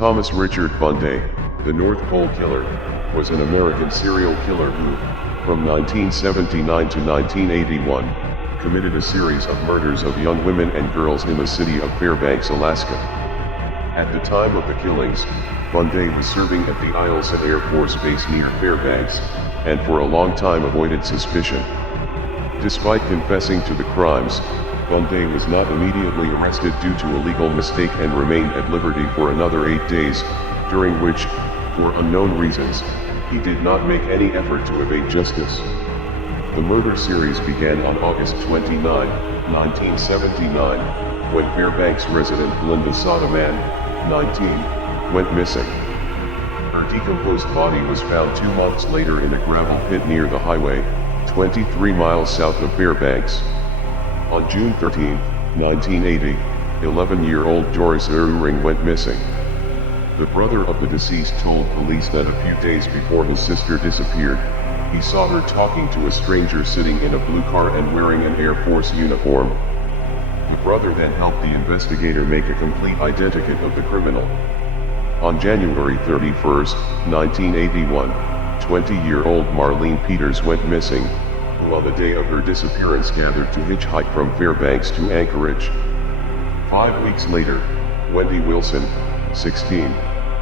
Thomas Richard Bunday, the North Pole Killer, was an American serial killer who, from 1979 to 1981, committed a series of murders of young women and girls in the city of Fairbanks, Alaska. At the time of the killings, Bunday was serving at the Eielson Air Force Base near Fairbanks, and for a long time avoided suspicion. Despite confessing to the crimes, Bunday was not immediately arrested due to a legal mistake and remained at liberty for another 8 days, during which, for unknown reasons, he did not make any effort to evade justice. The murder series began on August 29, 1979, when Fairbanks resident Linda Sotoman, 19, went missing. Her decomposed body was found 2 months later in a gravel pit near the highway, 23 miles south of Fairbanks. On June 13, 1980, 11-year-old Doris Ehring went missing. The brother of the deceased told police that a few days before his sister disappeared, he saw her talking to a stranger sitting in a blue car and wearing an Air Force uniform. The brother then helped the investigator make a complete identikit of the criminal. On January 31, 1981, 20-year-old Marlene Peters went missing, who on the day of her disappearance gathered to hitchhike from Fairbanks to Anchorage. 5 weeks later, Wendy Wilson, 16,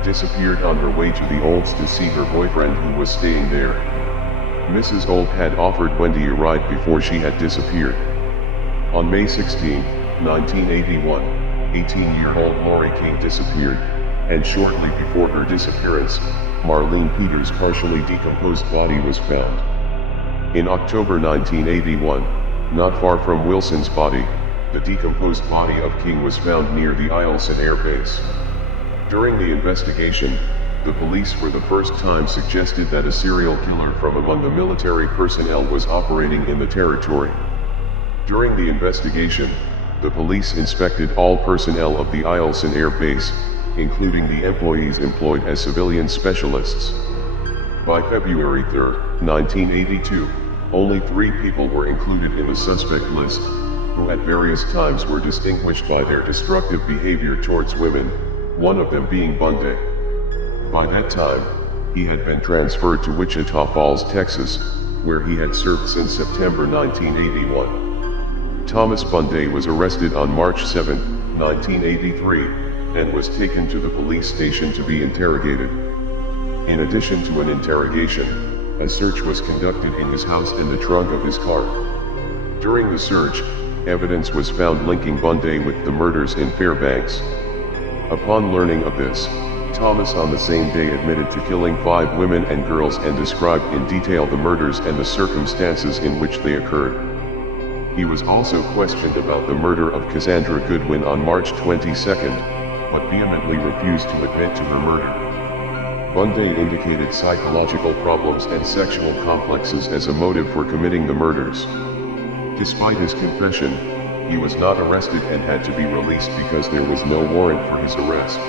disappeared on her way to the Olds to see her boyfriend who was staying there. Mrs. Old had offered Wendy a ride before she had disappeared. On May 16, 1981, 18-year-old Lori King disappeared, and shortly before her disappearance, Marlene Peters' partially decomposed body was found. In October 1981, not far from Wilson's body, the decomposed body of King was found near the Eielson Air Base. During the investigation, the police for the first time suggested that a serial killer from among the military personnel was operating in the territory. During the investigation, the police inspected all personnel of the Eielson Air Base, including the employees employed as civilian specialists. By February 3, 1982, only 3 people were included in the suspect list, who at various times were distinguished by their destructive behavior towards women, one of them being Bunday. By that time, he had been transferred to Wichita Falls, Texas, where he had served since September 1981. Thomas Bunday was arrested on March 7, 1983, and was taken to the police station to be interrogated. In addition to an interrogation, a search was conducted in his house and the trunk of his car. During the search, evidence was found linking Bunday with the murders in Fairbanks. Upon learning of this, Thomas on the same day admitted to killing 5 women and girls and described in detail the murders and the circumstances in which they occurred. He was also questioned about the murder of Cassandra Goodwin on March 22, but vehemently refused to admit to her murder. Bunday indicated psychological problems and sexual complexes as a motive for committing the murders. Despite his confession, he was not arrested and had to be released because there was no warrant for his arrest.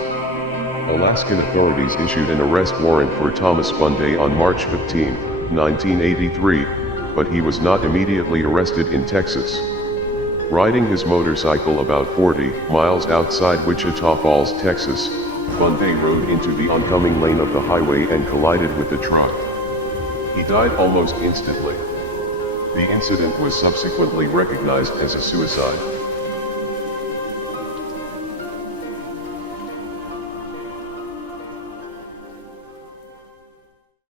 Alaskan authorities issued an arrest warrant for Thomas Bunday on March 15, 1983, but he was not immediately arrested in Texas. Riding his motorcycle about 40 miles outside Wichita Falls, Texas, Bunday rode into the oncoming lane of the highway and collided with the truck. He died almost instantly. The incident was subsequently recognized as a suicide.